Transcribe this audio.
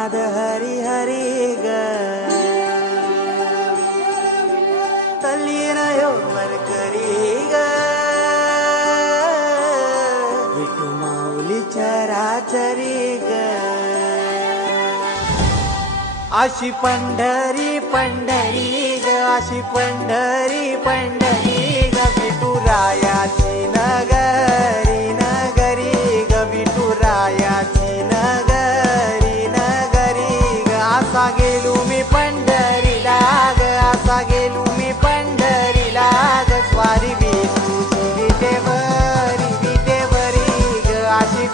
नाद हरी हरी ग तल्लीन यो मरकरी ग विठू माऊली चराचरी ग अशी पंढरी पंढरी ग अशी पंढरी पंढरी ग विठू रायाची नगरी नगरी ग विठू रायाची नगरी नगरी ग असा गेलो मी पंढरीला ग असा गेलो मी पंढरीला ग स्वारी विठूची विटेवरी ग अशी